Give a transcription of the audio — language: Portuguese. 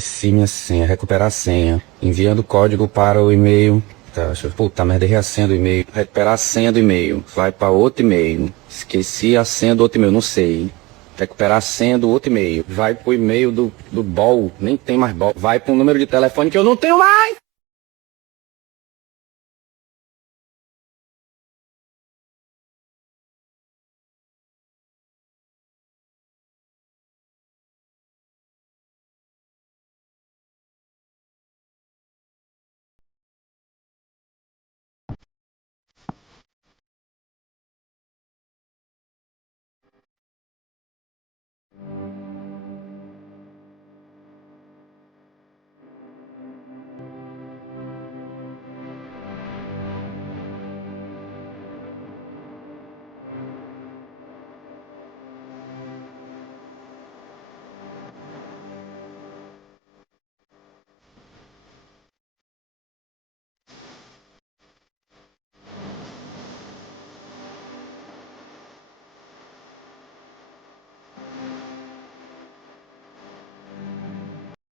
Esqueci minha senha, recuperar a senha. Enviando o código para o e-mail. Tá, deixa eu... Puta merda, errei a senha do e-mail. Recuperar a senha do e-mail. Vai para outro e-mail. Esqueci a senha do outro e-mail, não sei. Recuperar a senha do outro e-mail. Vai pro e-mail do BOL. Nem tem mais BOL. Vai pro número de telefone que eu não tenho mais.